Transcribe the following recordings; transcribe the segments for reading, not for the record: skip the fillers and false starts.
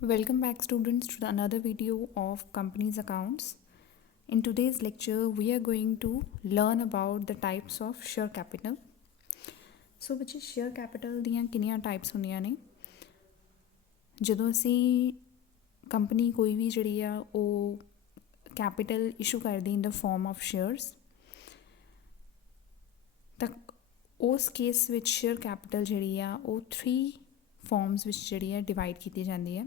Welcome back students to another video of companies accounts. In today's lecture we are going to learn about the types of share capital. So ਬੱਚੇ share capital ਦੀਆਂ ਕਿੰਨੀਆਂ types ਹੁੰਦੀਆਂ ਨੇ। ਜਦੋਂ ਅਸੀਂ company ਕੋਈ ਵੀ ਜਿਹੜੀ ਆ ਉਹ ਕੈਪੀਟਲ ਇਸ਼ੂ ਕਰਦੀ ਇਨ ਦ ਫਾਰਮ ਆਫ ਸ਼ੇਅਰਸ ਤਾਂ ਉਸ ਕੇਸ ਵਿੱਚ ਸ਼ੇਅਰ ਕੈਪੀਟਲ ਜਿਹੜੀ ਆ ਉਹ 3 ਫਾਰਮਸ ਵਿੱਚ ਜਿਹੜੀ ਆ ਡਿਵਾਈਡ ਕੀਤੀ ਜਾਂਦੀ ਹੈ।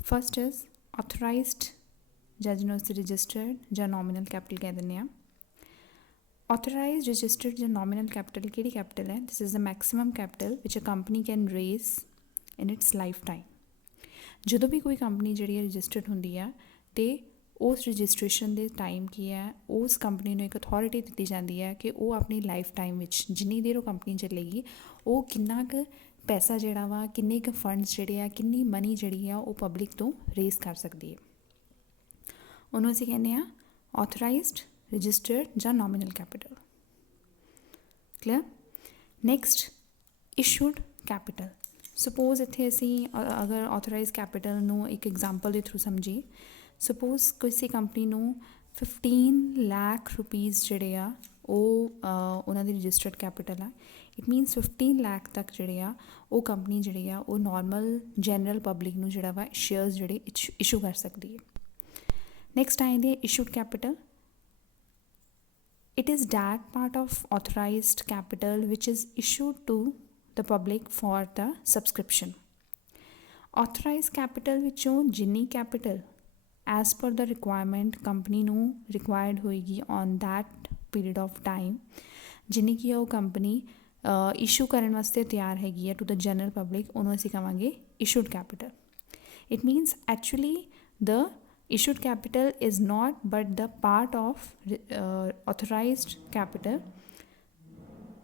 फस्ट इज़ ऑथोराइज्ड ਜਾਂ ਜਿਹਨੂੰ ਅਸੀਂ ਰਜਿਸਟਰਡ ਜਾਂ ਨੋਮੀਨਲ ਕੈਪੀਟਲ ਕਹਿ ਦਿੰਦੇ ਹਾਂ। ऑथोराइज्ड रजिस्टर्ड ਜਾਂ ਨੋਮੀਨਲ ਕੈਪੀਟਲ ਕਿਹੜੀ ਕੈਪੀਟਲ ਹੈ? This is the maximum capital which a company can raise in its lifetime. ਜਦੋਂ ਵੀ ਕੋਈ ਕੰਪਨੀ ਜਿਹੜੀ ਹੈ ਰਜਿਸਟਰਡ ਹੁੰਦੀ ਆ ਅਤੇ ਉਸ ਰਜਿਸਟ੍ਰੇਸ਼ਨ ਦੇ ਟਾਈਮ ਕੀ ਹੈ, ਉਸ ਕੰਪਨੀ ਨੂੰ ਇੱਕ ਅਥੋਰਿਟੀ ਦਿੱਤੀ ਜਾਂਦੀ ਹੈ ਕਿ ਉਹ ਆਪਣੀ ਲਾਈਫ ਟਾਈਮ ਵਿੱਚ ਜਿੰਨੀ ਦੇਰ ਉਹ ਕੰਪਨੀ ਚੱਲੇਗੀ ਉਹ ਕਿੰਨਾ ਕੁ ਪੈਸਾ ਜਿਹੜਾ ਵਾ, ਕਿੰਨੇ ਕੁ ਫੰਡਸ ਜਿਹੜੇ ਆ, ਕਿੰਨੀ ਮਨੀ ਜਿਹੜੀ ਆ ਉਹ ਪਬਲਿਕ ਤੋਂ ਰੇਜ਼ ਕਰ ਸਕਦੀ ਹੈ। ਉਹਨੂੰ ਅਸੀਂ ਕਹਿੰਦੇ ਹਾਂ ਆਥੋਰਾਈਜ਼ਡ ਰਜਿਸਟਰਡ ਜਾਂ nominal capital. Clear? Next issued capital. Suppose ਇੱਥੇ ਅਸੀਂ ਅਗਰ ਆਥੋਰਾਈਜ਼ ਕੈਪੀਟਲ ਨੂੰ ਇੱਕ ਐਗਜ਼ਾਮਪਲ ਦੇ ਥਰੂ ਸਮਝੀਏ, ਸਪੋਜ਼ ਕਿਸੇ ਕੰਪਨੀ ਨੂੰ 15 ਲੱਖ ਰੁਪੀਜ਼ ਜਿਹੜੇ ਆ ਉਹ ਉਹਨਾਂ ਦੀ ਰਜਿਸਟਰਡ ਕੈਪੀਟਲ ਆ। ਇਟ ਮੀਨਸ 15 ਲੱਖ ਤੱਕ ਜਿਹੜੇ ਆ ਉਹ ਕੰਪਨੀ ਜਿਹੜੀ ਆ ਉਹ ਨੋਰਮਲ ਜਨਰਲ ਪਬਲਿਕ ਨੂੰ ਜਿਹੜਾ ਵਾ ਸ਼ੇਅਰਸ ਜਿਹੜੇ ਇਸ਼ੂ ਕਰ ਸਕਦੀ ਹੈ। ਨੈਕਸਟ ਆ ਜਾਂਦੀ ਹੈ issued capital. It is that part of authorised capital which is issued to the public for the subscription. Authorise capital ਵਿੱਚੋਂ ਜਿੰਨੀ capital as per the requirement company ਨੂੰ ਰਿਕੁਆਇਰਡ ਹੋਏਗੀ on that period of time, ਜਿੰਨੀ ਕਿ ਉਹ company issue ਕਰਨ ਵਾਸਤੇ ਤਿਆਰ ਹੈਗੀ ਹੈ ਟੂ ਦ ਜਨਰਲ ਪਬਲਿਕ, ਉਹਨੂੰ ਅਸੀਂ ਕਹਾਂਗੇ issued capital. It means actually the issued capital is not but the part of authorised capital.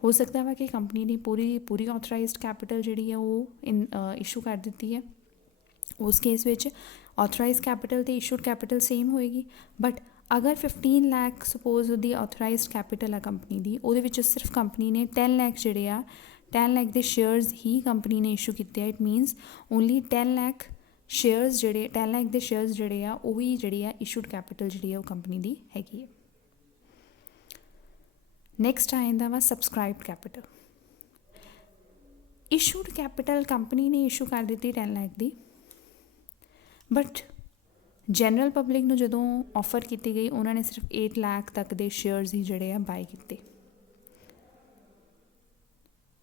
ਹੋ ਸਕਦਾ ਵਾ ਕਿ ਕੰਪਨੀ ਨੇ ਪੂਰੀ ਆਥੋਰਾਈਜ਼ਡ ਕੈਪੀਟਲ ਜਿਹੜੀ ਹੈ ਉਹ ਇਸ਼ੂ ਕਰ ਦਿੱਤੀ ਹੈ। ਉਸ ਕੇਸ ਵਿੱਚ ਆਥੋਰਾਈਜ਼ ਕੈਪੀਟਲ ਅਤੇ ਇਸ਼ੂਡ ਕੈਪੀਟਲ ਸੇਮ ਹੋਏਗੀ। ਬਟ ਅਗਰ 15 ਲੱਖ ਸਪੋਜ਼ ਉਹਦੀ ਆਥੋਰਾਈਜ਼ਡ ਕੈਪੀਟਲ ਆ ਕੰਪਨੀ ਦੀ, ਉਹਦੇ ਵਿੱਚ ਸਿਰਫ ਕੰਪਨੀ ਨੇ 10 ਲੱਖ ਜਿਹੜੇ ਆ 10 ਲੱਖ ਦੇ ਸ਼ੇਅਰਸ ਹੀ ਕੰਪਨੀ ਨੇ ਇਸ਼ੂ ਕੀਤੇ ਆ। It means only 10 lakh shares ਜਿਹੜੇ 10 ਲੱਖ ਦੇ ਸ਼ੇਅਰਸ ਜਿਹੜੇ ਆ ਉਹੀ ਜਿਹੜੀ ਆ ਇਸ਼ੂਡ ਕੈਪੀਟਲ ਜਿਹੜੀ ਆ ਉਹ ਕੰਪਨੀ ਦੀ ਹੈਗੀ ਹੈ। ਨੈਕਸਟ ਆ ਜਾਂਦਾ ਵਾ ਸਬਸਕ੍ਰਾਈਬਡ ਕੈਪੀਟਲ। ਇਸ਼ੂਡ ਕੈਪੀਟਲ ਕੰਪਨੀ ਨੇ ਇਸ਼ੂ ਕਰ ਦਿੱਤੀ 10 ਲੱਖ ਦੀ, ਬਟ ਜਨਰਲ ਪਬਲਿਕ ਨੂੰ ਜਦੋਂ ਆਫਰ ਕੀਤੀ ਗਈ ਉਹਨਾਂ ਨੇ ਸਿਰਫ 8 ਲੱਖ ਤੱਕ ਦੇ ਸ਼ੇਅਰਸ ਹੀ ਜਿਹੜੇ ਆ ਬਾਏ ਕੀਤੇ।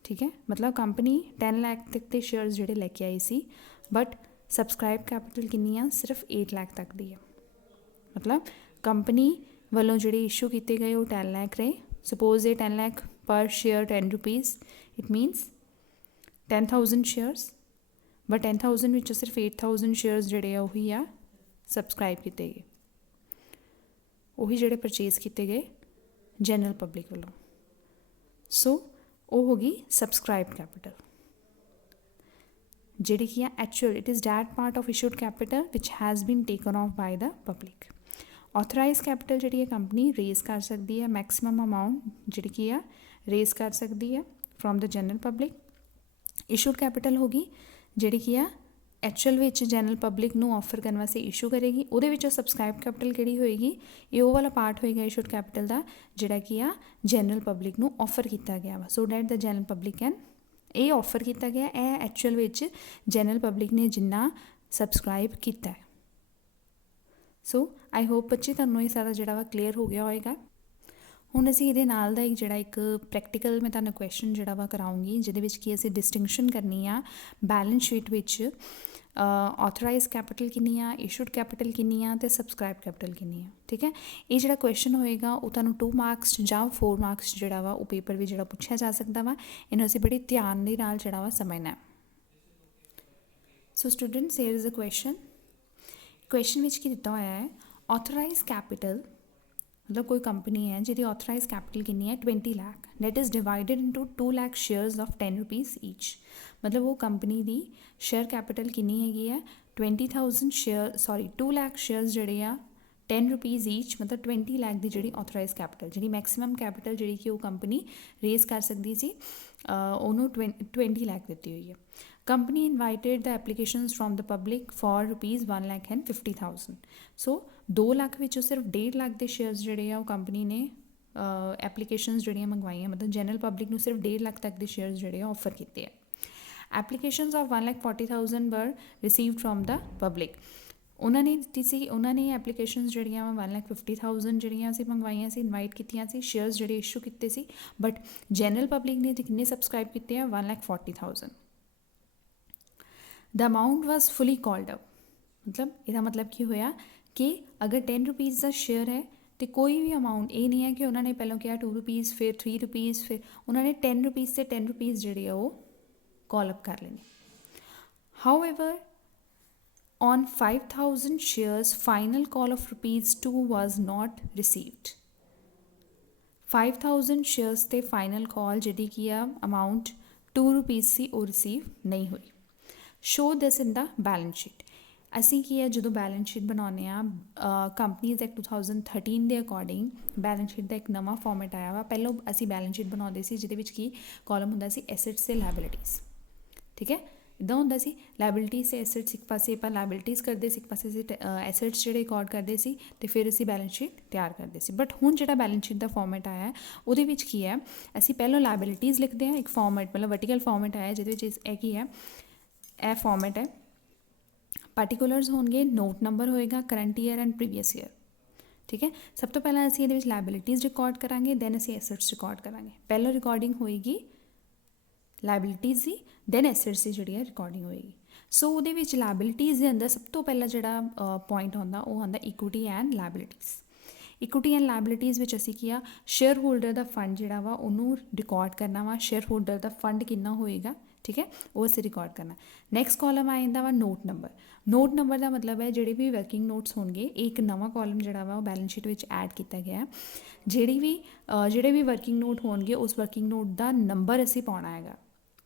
ਠੀਕ ਹੈ, ਮਤਲਬ ਕੰਪਨੀ 10 ਲੱਖ ਤੱਕ ਦੇ ਸ਼ੇਅਰਸ ਜਿਹੜੇ ਲੈ ਕੇ ਆਈ ਸੀ, ਬਟ ਸਬਸਕ੍ਰਾਈਬ ਕੈਪੀਟਲ ਕਿੰਨੀ ਆ? ਸਿਰਫ 8 ਲੱਖ ਤੱਕ ਦੀ ਹੈ। ਮਤਲਬ ਕੰਪਨੀ ਵੱਲੋਂ ਜਿਹੜੇ ਇਸ਼ੂ ਕੀਤੇ ਗਏ ਉਹ 10 ਲੱਖ ਰਹੇ। ਸਪੋਜ਼ ਇਹ 10 ਲੱਖ ਪਰ share 10 rupees, it means 10,000 shares, but 10,000 ਵਿੱਚੋਂ ਸਿਰਫ 8,000 ਸ਼ੇਅਰਸ ਜਿਹੜੇ ਆ ਉਹੀ ਆ ਸਬਸਕ੍ਰਾਈਬ ਕੀਤੇ ਗਏ, ਉਹੀ ਜਿਹੜੇ ਪਰਚੇਜ਼ ਕੀਤੇ ਗਏ ਜਨਰਲ ਪਬਲਿਕ ਵੱਲੋਂ। ਸੋ ਉਹ ਹੋ ਗਈ ਸਬਸਕ੍ਰਾਈਬ ਕੈਪੀਟਲ ਜਿਹੜੀ ਕੀ ਆ actual it is that part of issued capital which has been taken of bye the public. Authorise capital ਜਿਹੜੀ ਹੈ ਕੰਪਨੀ ਰੇਜ਼ ਕਰ ਸਕਦੀ ਹੈ, ਮੈਕਸੀਮਮ ਅਮਾਊਂਟ ਜਿਹੜੀ ਕੀ ਆ ਰੇਜ਼ ਕਰ ਸਕਦੀ ਹੈ from the general public. Issued capital ਹੋ ਗਈ ਜਿਹੜੀ ਕੀ ਆ ਐਕਚੁਅਲ ਵਿੱਚ ਜਨਰਲ ਪਬਲਿਕ ਨੂੰ ਆਫਰ ਕਰਨ ਵਾਸਤੇ ਇਸ਼ੂ ਕਰੇਗੀ। ਉਹਦੇ ਵਿੱਚੋਂ ਸਬਸਕ੍ਰਾਈਬ ਕੈਪੀਟਲ ਕਿਹੜੀ ਹੋਏਗੀ? ਇਹ ਉਹ ਵਾਲਾ ਪਾਰਟ ਹੋਏਗਾ ਇਸ਼ੂਡ ਕੈਪੀਟਲ ਦਾ ਜਿਹੜਾ ਕੀ ਆ ਜਨਰਲ ਪਬਲਿਕ ਨੂੰ ਆਫਰ ਕੀਤਾ ਗਿਆ ਵਾ, so that the general public can, ਇਹ ਆਫਰ ਕੀਤਾ ਗਿਆ, ਇਹ ਐਕਚੁਅਲ ਵਿੱਚ ਜਨਰਲ ਪਬਲਿਕ ਨੇ ਜਿੰਨਾ ਸਬਸਕ੍ਰਾਈਬ ਕੀਤਾ ਹੈ। ਸੋ ਆਈ ਹੋਪ ਬੱਚੇ ਤੁਹਾਨੂੰ ਇਹ ਸਾਰਾ ਜਿਹੜਾ ਵਾ ਕਲੀਅਰ ਹੋ ਗਿਆ ਹੋਏਗਾ। ਹੁਣ ਅਸੀਂ ਇਹਦੇ ਨਾਲ ਦਾ ਇੱਕ ਪ੍ਰੈਕਟੀਕਲ ਮੈਂ ਤੁਹਾਨੂੰ ਕੁਐਸਚਨ ਜਿਹੜਾ ਵਾ ਕਰਾਉਂਗੀ, ਜਿਹਦੇ ਵਿੱਚ ਕਿ ਅਸੀਂ ਡਿਸਟਿੰਕਸ਼ਨ ਕਰਨੀ ਆ ਬੈਲੈਂਸ ਸ਼ੀਟ ਵਿੱਚ ਆਥੋਰਾਈਜ਼ ਕੈਪੀਟਲ ਕਿੰਨੀ ਆ, ਇਸ਼ੂਡ ਕੈਪੀਟਲ ਕਿੰਨੀ ਆ ਅਤੇ ਸਬਸਕ੍ਰਾਈਬ ਕੈਪੀਟਲ ਕਿੰਨੀ ਆ। ਠੀਕ ਹੈ, ਇਹ ਜਿਹੜਾ ਕੁਐਸਚਨ ਹੋਏਗਾ ਉਹ ਤੁਹਾਨੂੰ 2 ਮਾਰਕਸ ਜਾਂ 4 ਮਾਰਕਸ ਜਿਹੜਾ ਵਾ ਉਹ ਪੇਪਰ ਵਿੱਚ ਜਿਹੜਾ ਪੁੱਛਿਆ ਜਾ ਸਕਦਾ ਵਾ। ਇਹਨੂੰ ਅਸੀਂ ਬੜੇ ਧਿਆਨ ਦੇ ਨਾਲ ਜਿਹੜਾ ਵਾ ਸਮਝਣਾ। So students, here is a question ਵਿੱਚ ਕੀ ਦਿੱਤਾ ਹੋਇਆ ਹੈ? ਆਥੋਰਾਈਜ਼ ਕੈਪੀਟਲ ਮਤਲਬ ਕੋਈ ਕੰਪਨੀ ਹੈ ਜਿਹਦੀ ਆਥੋਰਾਈਜ਼ ਕੈਪੀਟਲ ਕਿੰਨੀ ਹੈ? 20 lakh. That is divided into 2 lakh shares of 10 rupees each. ਮਤਲਬ ਉਹ ਕੰਪਨੀ ਦੀ ਸ਼ੇਅਰ ਕੈਪੀਟਲ ਕਿੰਨੀ ਹੈਗੀ ਹੈ? 2 ਲੱਖ ਸ਼ੇਅਰਸ ਜਿਹੜੇ ਆ 10 ਰੁਪੀਜ਼ ਈਚ, ਮਤਲਬ 20 ਲੱਖ ਦੀ ਜਿਹੜੀ ਆਥੋਰਾਈਜ਼ ਕੈਪੀਟਲ, ਜਿਹੜੀ ਮੈਕਸੀਮਮ ਕੈਪੀਟਲ ਜਿਹੜੀ ਕਿ ਉਹ ਕੰਪਨੀ ਰੇਜ਼ ਕਰ ਸਕਦੀ ਸੀ, ਉਹਨੂੰ 20 ਲੱਖ ਦਿੱਤੀ ਹੋਈ ਹੈ। Company invited the applications from the public for ₹1,50,000. सो 2 ਲੱਖ ਵਿੱਚੋਂ ਸਿਰਫ 1.5 ਲੱਖ ਦੇ ਸ਼ੇਅਰਸ ਜਿਹੜੇ ਆ ਉਹ ਕੰਪਨੀ ਨੇ ਐਪਲੀਕੇਸ਼ਨਸ ਜਿਹੜੀਆਂ ਮੰਗਵਾਈਆਂ, ਮਤਲਬ ਜਨਰਲ ਪਬਲਿਕ ਨੂੰ ਸਿਰਫ 1.5 ਲੱਖ ਤੱਕ ਦੇ ਸ਼ੇਅਰਸ ਜਿਹੜੇ ਆ ਆਫਰ ਕੀਤੇ ਆ। ਐਪਲੀਕੇਸ਼ਨਸ ਆਫ 1,40,000 ਵਰ ਰਿਸੀਵਡ ਫਰੋਮ ਦ ਪਬਲਿਕ। ਉਹਨਾਂ ਨੇ ਦਿੱਤੀ ਸੀ, ਉਹਨਾਂ ਨੇ ਐਪਲੀਕੇਸ਼ਨਸ ਜਿਹੜੀਆਂ 1,50,000 ਜਿਹੜੀਆਂ ਅਸੀਂ ਮੰਗਵਾਈਆਂ ਸੀ, ਇਨਵਾਈਟ ਕੀਤੀਆਂ ਸੀ, ਸ਼ੇਅਰਸ ਜਿਹੜੇ ਇਸ਼ੂ ਕੀਤੇ ਸੀ, ਬਟ ਜਨਰਲ ਪਬਲਿਕ ਨੇ ਕਿੰਨੇ ਸਬਸਕ੍ਰਾਈਬ ਕੀਤੇ ਆ? 1,40,000। ਦ ਅਮਾਊਂਟ ਵਾਜ਼ ਫੁਲੀ ਕਾਲਡ ਅਪ। ਮਤਲਬ ਇਹਦਾ ਮਤਲਬ ਕੀ ਹੋਇਆ ਕਿ ਅਗਰ 10 ਰੁਪੀਜ਼ ਦਾ ਸ਼ੇਅਰ ਹੈ ਤੇ ਕੋਈ ਵੀ ਅਮਾਊਂਟ ਇਹ ਨਹੀਂ ਹੈ ਕਿ ਉਹਨਾਂ ਨੇ ਪਹਿਲਾਂ ਕਿਹਾ 2 ਰੁਪੀਜ਼, ਫਿਰ 3 ਰੁਪੀਜ਼, ਫਿਰ ਉਹਨਾਂ ਨੇ 10 ਰੁਪੀਜ਼ ਤੇ 10 ਰੁਪੀਜ਼ ਜਿਹੜੇ ਆ ਉਹ ਕਾਲ ਅਪ ਕਰ ਲੈਣੇ। However on 5,000 shares, final call of ₹2 was not received. 5,000 shares ਤੇ final call ਜਿਹੜੀ ਕੀ ਆ ਅਮਾਊਂਟ ₹2 ਸੀ ਉਹ ਰਿਸੀਵ ਨਹੀਂ ਹੋਈ। show this in the balance sheet। ਅਸੀਂ ਕੀ ਹੈ ਜਦੋਂ ਬੈਲੈਂਸ ਸ਼ੀਟ ਬਣਾਉਂਦੇ ਆ, ਕੰਪਨੀਜ਼ ਐਕਟ 2013 ਦੇ ਅਕੋਰਡਿੰਗ ਬੈਲੈਂਸ ਸ਼ੀਟ ਦਾ ਇੱਕ ਨਵਾਂ ਫਾਰਮੈਟ ਆਇਆ ਵਾ। ਪਹਿਲਾਂ ਅਸੀਂ ਬੈਲੈਂਸ ਸ਼ੀਟ ਬਣਾਉਂਦੇ ਸੀ ਜਿਹਦੇ ਵਿੱਚ ਕੀ ਕਾਲਮ ਹੁੰਦਾ ਸੀ ਐਸੈਟਸ ਤੇ ਲਾਇਬਿਲਿਟੀਜ਼, ਠੀਕ ਹੈ। ਇੱਦਾਂ ਹੁੰਦਾ ਸੀ ਲਾਇਬਿਲਿਟੀਜ਼ ਤੇ ਐਸੈਟਸ, ਇੱਕ ਪਾਸੇ ਆਪਾਂ ਲਾਇਬਿਲਿਟੀਜ਼ ਕਰਦੇ ਸੀ, ਇੱਕ ਪਾਸੇ ਅਸੀਂ ਐਸੈਟਸ ਜਿਹੜੇ ਰਿਕਾਰਡ ਕਰਦੇ ਸੀ ਤੇ ਫਿਰ ਅਸੀਂ ਬੈਲੈਂਸ ਸ਼ੀਟ ਤਿਆਰ ਕਰਦੇ ਸੀ। ਬਟ ਹੁਣ ਜਿਹੜਾ ਬੈਲੈਂਸ ਸ਼ੀਟ ਦਾ ਫਾਰਮੈਟ ਆਇਆ ਉਹਦੇ ਵਿੱਚ ਕੀ ਹੈ, ਅਸੀਂ ਪਹਿਲਾਂ ਲਾਇਬਿਲਿਟੀਜ਼ ਲਿਖਦੇ ਹਾਂ, ਇੱਕ ਫਾਰਮੈਟ ਮਤਲਬ ਵਰਟੀਕਲ ਫਾਰਮੈਟ ਆਇਆ ਜਿਹਦੇ ਵਿੱਚ ਇਹ ਕੀ ਹੈ, ਇਹ ਫਾਰਮੈਟ ਹੈ। ਪਾਰਟੀਕੂਲਰਸ ਹੋਣਗੇ, ਨੋਟ ਨੰਬਰ ਹੋਏਗਾ, current year and previous year, ਠੀਕ ਹੈ। ਸਭ ਤੋਂ ਪਹਿਲਾਂ ਅਸੀਂ ਇਹਦੇ ਵਿੱਚ ਲਾਇਬਿਲਿਟੀਜ਼ ਰਿਕਾਰਡ ਕਰਾਂਗੇ, ਦੈਨ ਅਸੀਂ ਐਸੈਟਸ ਰਿਕਾਰਡ ਕਰਾਂਗੇ। ਪਹਿਲਾਂ ਰਿਕਾਰਡਿੰਗ ਹੋਏਗੀ ਲਾਇਬਿਲਿਟੀਜ਼ ਦੀ, ਦੈਨ ਐਸੈਟਸ ਦੀ ਜਿਹੜੀ ਹੈ ਰਿਕਾਰਡਿੰਗ ਹੋਏਗੀ। ਸੋ ਉਹਦੇ ਵਿੱਚ ਲਾਇਬਿਲਿਟੀਜ਼ ਦੇ ਅੰਦਰ ਸਭ ਤੋਂ ਪਹਿਲਾਂ ਜਿਹੜਾ ਪੁਆਇੰਟ ਆਉਂਦਾ ਉਹ ਆਉਂਦਾ equity and liabilities. Equity and liabilities ਵਿੱਚ ਅਸੀਂ ਕੀ ਆ, ਸ਼ੇਅਰ ਹੋਲਡਰ ਦਾ ਫੰਡ ਜਿਹੜਾ ਵਾ ਉਹਨੂੰ ਰਿਕਾਰਡ ਕਰਨਾ ਵਾ, ਸ਼ੇਅਰ ਹੋਲਡਰ ਦਾ ਫੰਡ ਕਿੰਨਾ ਹੋਏਗਾ, ਠੀਕ ਹੈ, ਉਹ ਅਸੀਂ ਰਿਕਾਰਡ ਕਰਨਾ। ਨੈਕਸਟ ਕਾਲਮ ਆ ਜਾਂਦਾ ਵਾ ਨੋਟ ਨੰਬਰ। ਨੋਟ ਨੰਬਰ ਦਾ ਮਤਲਬ ਹੈ ਜਿਹੜੇ ਵੀ ਵਰਕਿੰਗ ਨੋਟਸ ਹੋਣਗੇ, ਇਹ ਇੱਕ ਨਵਾਂ ਕਾਲਮ ਜਿਹੜਾ ਵਾ ਉਹ ਬੈਲੈਂਸ ਸ਼ੀਟ ਵਿੱਚ ਐਡ ਕੀਤਾ ਗਿਆ। ਜਿਹੜੇ ਵੀ ਵਰਕਿੰਗ ਨੋਟ ਹੋਣਗੇ ਉਸ ਵਰਕਿੰਗ ਨੋਟ ਦਾ ਨੰਬਰ ਅਸੀਂ ਪਾਉਣਾ ਹੈਗਾ,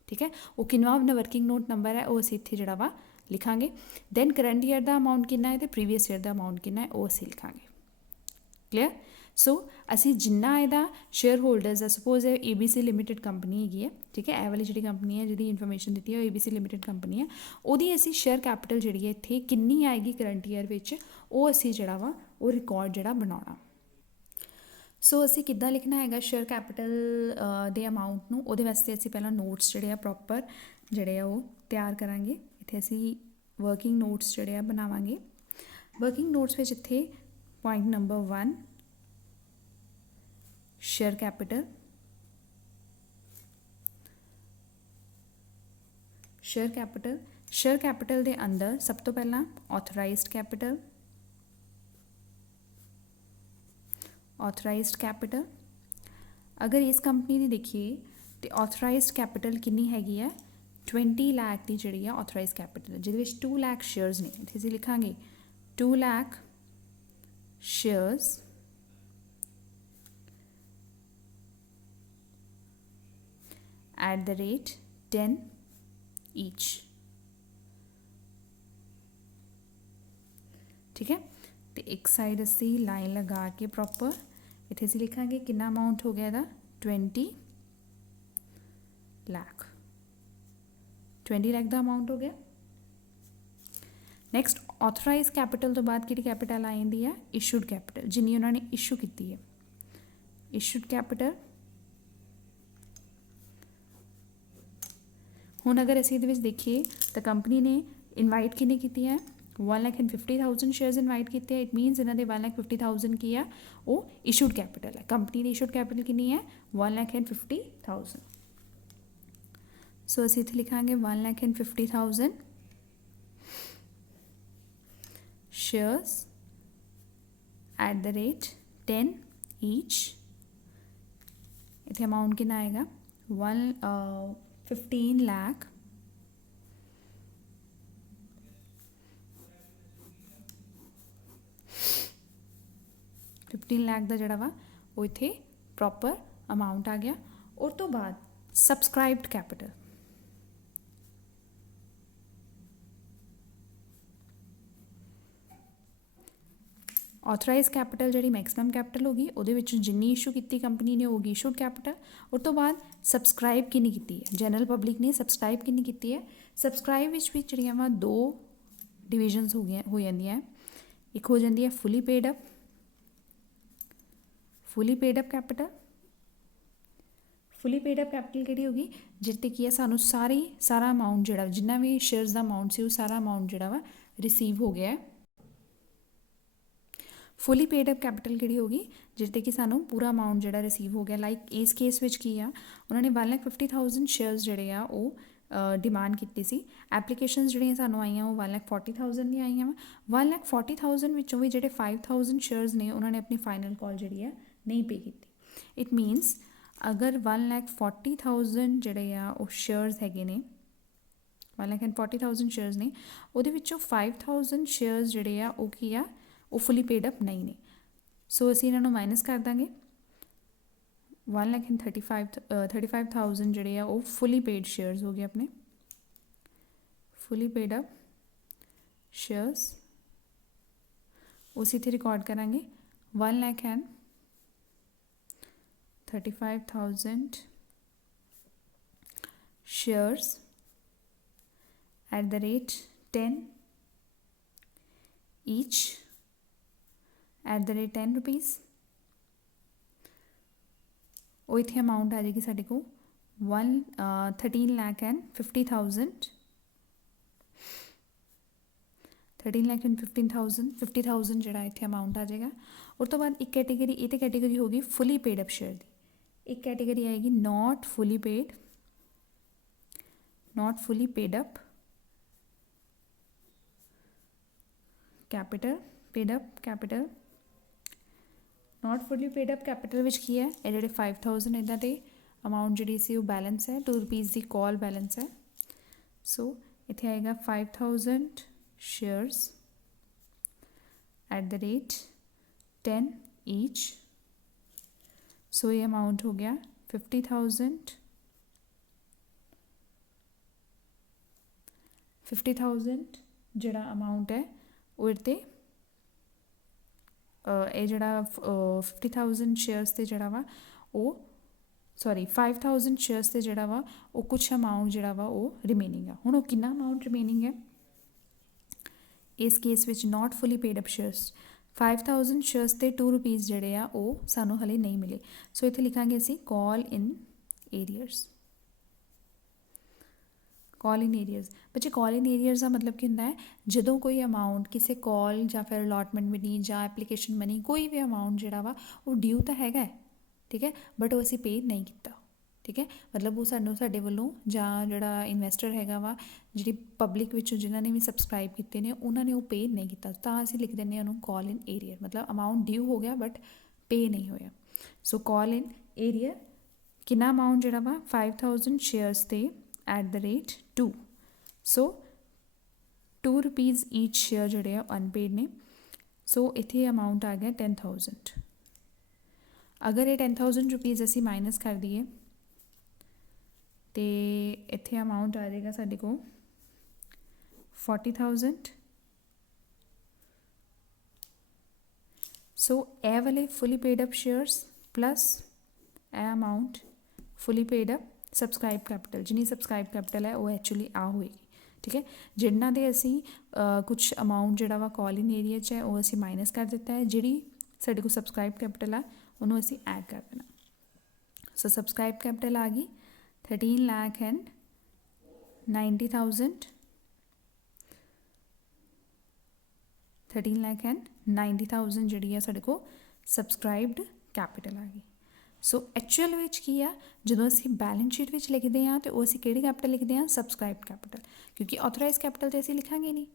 ਠੀਕ ਹੈ। ਉਹ ਕਿੰਨਾ ਵਰਕਿੰਗ ਨੋਟ ਨੰਬਰ ਹੈ ਉਹ ਅਸੀਂ ਇੱਥੇ ਜਿਹੜਾ ਵਾ ਲਿਖਾਂਗੇ। ਦੈਨ ਕਰੰਟ ਈਅਰ ਦਾ ਅਮਾਊਂਟ ਕਿੰਨਾ ਹੈ ਤੇ ਪ੍ਰੀਵੀਅਸ ਈਅਰ ਦਾ ਅਮਾਊਂਟ ਕਿੰਨਾ ਹੈ ਉਹ ਅਸੀਂ ਲਿਖਾਂਗੇ। ਕਲੀਅਰ। ਸੋ ਅਸੀਂ ਜਿੰਨਾ ਇਹਦਾ ਸ਼ੇਅਰ ਹੋਲਡਰਸ ਆ, ਸਪੋਜ਼ ਇਹ ABC ਲਿਮਿਟਿਡ ਕੰਪਨੀ ਹੈਗੀ ਹੈ, ਠੀਕ ਹੈ, ਇਹ ਵਾਲੀ ਜਿਹੜੀ ਕੰਪਨੀ ਹੈ ਜਿਹਦੀ ਇਨਫੋਰਮੇਸ਼ਨ ਦਿੱਤੀ ਹੈ ਉਹ ABC ਲਿਮਿਟਿਡ ਕੰਪਨੀ ਹੈ, ਉਹਦੀ ਅਸੀਂ ਸ਼ੇਅਰ ਕੈਪੀਟਲ ਜਿਹੜੀ ਹੈ ਇੱਥੇ ਕਿੰਨੀ ਆਏਗੀ ਕਰੰਟ ਈਅਰ ਵਿੱਚ, ਉਹ ਅਸੀਂ ਜਿਹੜਾ ਵਾ ਉਹ ਰਿਕਾਰਡ ਜਿਹੜਾ ਬਣਾਉਣਾ। ਸੋ ਅਸੀਂ ਕਿੱਦਾਂ ਲਿਖਣਾ ਹੈਗਾ ਸ਼ੇਅਰ ਕੈਪੀਟਲ ਦੇ ਅਮਾਊਂਟ ਨੂੰ, ਉਹਦੇ ਵਾਸਤੇ ਅਸੀਂ ਪਹਿਲਾਂ ਨੋਟਸ ਜਿਹੜੇ ਆ ਪ੍ਰੋਪਰ ਜਿਹੜੇ ਆ ਉਹ ਤਿਆਰ ਕਰਾਂਗੇ। ਇੱਥੇ ਅਸੀਂ ਵਰਕਿੰਗ ਨੋਟਸ ਜਿਹੜੇ ਆ ਬਣਾਵਾਂਗੇ। ਵਰਕਿੰਗ ਨੋਟਸ ਵਿੱਚ ਇੱਥੇ point number 1 share capital. Share capital ਦੇ ਅੰਦਰ ਸਭ ਤੋਂ ਪਹਿਲਾਂ ਆਥੋਰਾਈਜ਼ਡ ਕੈਪੀਟਲ। ਅਗਰ ਇਸ ਕੰਪਨੀ ਦੀ ਦੇਖੀਏ ਤੇ ਆਥੋਰਾਈਜ਼ਡ ਕੈਪੀਟਲ ਕਿੰਨੀ ਹੈਗੀ ਹੈ, 20 ਲੱਖ ਦੀ ਜਿਹੜੀ ਆ ਆਥੋਰਾਈਜ਼ਡ ਕੈਪੀਟਲ, ਜਿਹਦੇ ਵਿੱਚ 2 ਲੱਖ ਸ਼ੇਅਰਸ ਨੇ। ਇੱਥੇ ਅਸੀਂ ਲਿਖਾਂਗੇ 2 ਲੱਖ ਸ਼ੇਅਰਸ at 10 each, ਠੀਕ ਹੈ। ਤੇ ਇੱਕ ਸਾਈਡ ਅਸੀਂ ਲਾਈਨ ਲਗਾ ਕੇ ਪ੍ਰੋਪਰ ਇੱਥੇ ਅਸੀਂ ਲਿਖਾਂਗੇ ਕਿੰਨਾ ਅਮਾਊਂਟ ਹੋ ਗਿਆ ਇਹਦਾ, 20 ਲੱਖ ਦਾ ਅਮਾਊਂਟ ਹੋ ਗਿਆ। ਨੈਕਸਟ ਆਥੋਰਾਈਜ਼ ਕੈਪੀਟਲ ਤੋਂ ਬਾਅਦ ਕਿਹੜੀ ਕੈਪੀਟਲ ਆ ਜਾਂਦੀ ਆ, ਇਸ਼ੂਡ ਕੈਪੀਟਲ, ਜਿੰਨੀ ਉਹਨਾਂ ਨੇ ਇਸ਼ੂ ਕੀਤੀ ਹੈ। Issued capital. ਹੁਣ ਅਗਰ ਅਸੀਂ ਇਹਦੇ ਵਿੱਚ ਦੇਖੀਏ ਤਾਂ ਕੰਪਨੀ ਨੇ ਇਨਵਾਈਟ ਕਿੰਨੇ ਕੀਤੀ ਹੈ, 1,50,000 ਸ਼ੇਅਰਸ ਇਨਵਾਈਟ ਕੀਤੇ ਹੈ। ਇਟ ਮੀਨਸ ਇਹਨਾਂ ਦੇ 1,50,000 ਕੀ ਆ, ਉਹ ਇਸ਼ੂਡ ਕੈਪੀਟਲ ਹੈ। ਕੰਪਨੀ ਦੀ ਇਸ਼ੂਡ ਕੈਪੀਟਲ ਕਿੰਨੀ ਹੈ, 1,50,000। ਸੋ ਅਸੀਂ ਇੱਥੇ ਲਿਖਾਂਗੇ 1,50,000 shares at 10 each। ਇੱਥੇ ਅਮਾਊਂਟ ਕਿੰਨਾ ਆਏਗਾ, 15 ਲੱਖ 15 ਲੱਖ ਦਾ ਜਿਹੜਾ ਵਾ ਉਹ ਇੱਥੇ ਪ੍ਰੋਪਰ ਅਮਾਊਂਟ ਆ ਗਿਆ। ਉਸ ਤੋਂ ਬਾਅਦ ਸਬਸਕ੍ਰਾਈਬਡ ਕੈਪੀਟਲ। ਆਥੋਰਾਈਜ਼ ਕੈਪੀਟਲ ਜਿਹੜੀ ਮੈਕਸਿਮਮ ਕੈਪੀਟਲ ਹੋ ਗਈ, ਉਹਦੇ ਵਿੱਚ ਜਿੰਨੀ ਇਸ਼ੂ ਕੀਤੀ ਕੰਪਨੀ ਨੇ ਹੋਗੀ ਇਸ਼ੂਡ ਕੈਪੀਟਲ। ਉਸ ਤੋਂ ਬਾਅਦ ਸਬਸਕ੍ਰਾਈਬ ਕਿੰਨੀ ਕੀਤੀ ਹੈ, ਜਨਰਲ ਪਬਲਿਕ ਨੇ ਸਬਸਕ੍ਰਾਈਬ ਕਿੰਨੀ ਕੀਤੀ ਹੈ, सबसक्राइब विच भी ਜਿਹੜੀਆਂ ਵਾ दो डिविजन्स हो ਜਾਂਦੀਆਂ है। एक हो जाती है fully paid up capital. Fully paid up capital किहड़ी होगी जिते की है सानू सारा अमाउंट जिहड़ा जिन्ना भी शेयर्स का अमाउंट से सारा अमाउंट जिहड़ा वा रिसीव हो गया है। फुली पेड अप कैपिटल किहड़ी होगी जिते कि सानू पूरा अमाउंट जिहड़ा रिसीव हो गया। लाइक इस केस विच की आ उन्होंने 1,50,000 शेयर्स जिहड़े आ वो डिमांड की सी। एप्लीकेशनस जिहड़ियां सानू आईयां वो 1,40,000 दी आईयां वा। 1,40,000 विचों भी जिहड़े 5,000 शेयर्स ने उन्होंने अपनी फाइनल कॉल जिहड़ी है नहीं पे की। इट मीनस अगर 1,40,000 जिहड़े आ वो शेयर्स हैगे ने 1,40,000 शेयर्स ने उहदे विचों 5,000 शेयर्स जिहड़े आ वो की आ वो फुली पेड अप नहीं ने। सो असीं इन्हां नूं माइनस कर दांगे 1,35,000 जिहड़े आ वो फुली पेड शेयर्स हो गए अपने फुली पेड अप शेयर्स। उस इत्थे रिकॉर्ड करांगे 1,35,000 shares at the rate 10 each at the rate 10 rupees. वो इतने अमाउंट आ जाएगी साढ़े को 13,50,000 50,000 जड़ा इतने अमाउंट आ जाएगा। और तो बाद एक कैटेगरी ये तो कैटेगरी होगी फुली पेड अप शेयर की। एक कैटेगरी आएगी not fully paid up capital. Not fully paid up capital which की है ये जेडे 5,000 इदा दे अमाउंट जी सी वो बैलेंस है ₹2 की कॉल बैलेंस है। सो इतने आएगा 5,000 shares at the rate 10 each. So ये अमाउंट हो गया 50,000 जड़ा अमाउंट है वो इतने ये जड़ा 50,000 शेयर्स से जड़ा वा वो 5,000 शेयर्स से जड़ा वा वो कुछ अमाउंट जड़ा वा वो रिमेनिंग है। हुण वो कितना अमाउंट रिमेनिंग है इस case which not fully paid up shares 5,000 shares से ₹2 जड़े आ वो सानू हले नहीं मिले। सो इत्थे लिखांगे असी कॉल इन एरियर्स। बच्चे कॉल इन एरियर्स का मतलब की होंदा है जदों कोई अमाउंट किसी कॉल या फिर अलॉटमेंट मनी या एप्लीकेशन मनी कोई भी अमाउंट जिहड़ा वा वो ड्यू तो हैगा ठीक है बट वो असीं पे नहीं किया ठीक है। मतलब वो साडे वल्लों जां जिहड़ा इन्वेस्टर हैगा वा जिहड़ी पब्लिक विचों जिन्हां ने भी सबसक्राइब कीते ने उन्होंने वो पे नहीं किया तां असीं लिख दिंदे उहनूं कॉल इन एरियर। मतलब अमाउंट ड्यू हो गया बट पे नहीं होया। सो कॉल इन एरियर कितना अमाउंट जिहड़ा वा 5,000 शेयर्स ते eight the rate 2। So ₹2 each share जोड़े अनपेड ने। सो इत्थे अमाउंट आ गया 10,000। अगर ये 10,000 रुपीज़ असी माइनस कर दिए तो इत्थे अमाउंट आ जाएगा साढ़े को 40,000। सो ए वाले fully paid up shares plus ए amount fully paid up subscribe capital जिन्नी सबसक्राइब कैपिटल है वो एक्चुअली आ होएगी ठीक है। जिन्ना दे असी कुछ अमाउंट जिहड़ा वा कॉल इन एरिया च है वो असी माइनस कर दिता है जिहड़ी साडे को सबसक्राइब कैपिटल आ उन्होंने असी ऐड कर देना। सो सबसक्राइब कैपिटल आ गई 13,90,000 13,90,000 जिहड़ी है साडे को सबसक्राइब्ड कैपिटल आ गई। सो एक्चुअल विच की आ जो असी बैलेंस शीट विच लिखते हैं तो असी किहड़ी कैपिटल लिखते हैं सबसक्राइब कैपिटल क्योंकि ऑथोराइज कैपिटल तो असी लिखांगे नहीं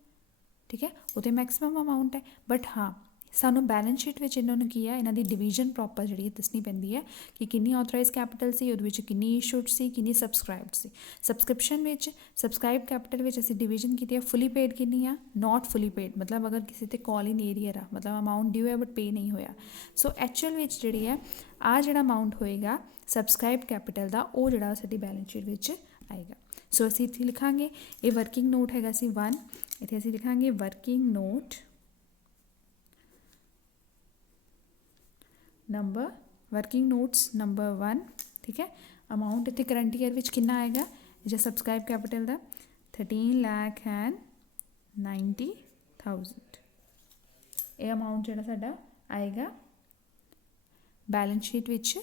ठीक है वो तो मैक्सिमम अमाउंट है। बट हाँ सानू बैलेंस शीट विच इन्होंने की है इन्हां दी डिवीजन प्रॉपर जिहड़ी दसनी पैंदी है कि किन्नी ऑथोराइज कैपिटल सी उहदे विच किन्नी इशूड सी किन्नी सबसक्राइब्ड सी। सबसक्रिप्शन विच सबसक्राइब कैपिटल विच असी डिवीजन की है फुली पेड किन्नी आ नॉट फुली पेड मतलब अगर किसी ते कॉल इन एरियर आ मतलब अमाउंट ड्यू है बट पे नहीं होया। सो एक्चुअल विच जिहड़ी है आ जिहड़ा अमाउंट होएगा सबसक्राइब कैपिटल दा वो जिहड़ा साडी बैलेंस शीट विच आएगा। सो असी इत्थे लिखांगे ये वर्किंग नोट हैगा सी 1 इत्थे असी लिखांगे working note number working notes number 1 ठीक है। अमाउंट इतने करंट ईयर विच कितना आएगा जो सबसक्राइब कैपिटल का 13,90,000 ਇਹ ਅਮਾਊਂਟ ਜਿਹੜਾ ਸਾਡਾ ਆਏਗਾ ਬੈਲੈਂਸ ਸ਼ੀਟ ਵਿੱਚ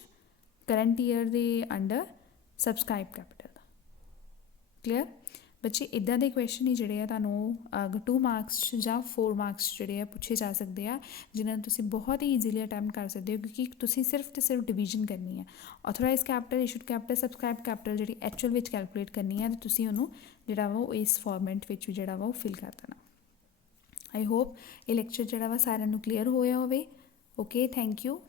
ਕਰੰਟ ਈਅਰ ਦੇ ਅੰਡਰ ਸਬਸਕ੍ਰਾਈਬ ਕੈਪੀਟਲ ਦਾ। ਕਲੀਅਰ ਬੱਚੇ, ਇੱਦਾਂ ਦੇ ਕੁਐਸਚਨ ਹੀ ਜਿਹੜੇ ਆ ਤੁਹਾਨੂੰ 2 ਮਾਰਕਸ 'ਚ ਜਾਂ 4 ਮਾਰਕਸ 'ਚ ਜਿਹੜੇ ਆ ਪੁੱਛੇ ਜਾ ਸਕਦੇ ਆ, ਜਿਨ੍ਹਾਂ ਨੂੰ ਤੁਸੀਂ ਬਹੁਤ ਹੀ ਈਜ਼ੀਲੀ ਅਟੈਂਪਟ ਕਰ ਸਕਦੇ ਹੋ, ਕਿਉਂਕਿ ਤੁਸੀਂ ਸਿਰਫ ਤੇ ਸਿਰਫ ਡਿਵੀਜ਼ਨ ਕਰਨੀ ਹੈ। Authorise capital, issued capital, subscribe capital ਜਿਹੜੀ ਐਕਚੁਅਲ ਵਿੱਚ ਕੈਲਕੂਲੇਟ ਕਰਨੀ ਹੈ, ਤੇ ਤੁਸੀਂ ਉਹਨੂੰ ਜਿਹੜਾ ਵਾ ਉਹ ਇਸ ਫਾਰਮੈਟ ਵਿੱਚ ਵੀ ਜਿਹੜਾ ਵਾ ਉਹ ਫਿਲ ਕਰ ਦੇਣਾ। ਆਈ ਹੋਪ ਇਹ ਲੈਕਚਰ ਜਿਹੜਾ ਵਾ ਸਾਰਿਆਂ ਨੂੰ ਕਲੀਅਰ ਹੋਇਆ ਹੋਵੇ। Okay, thank you.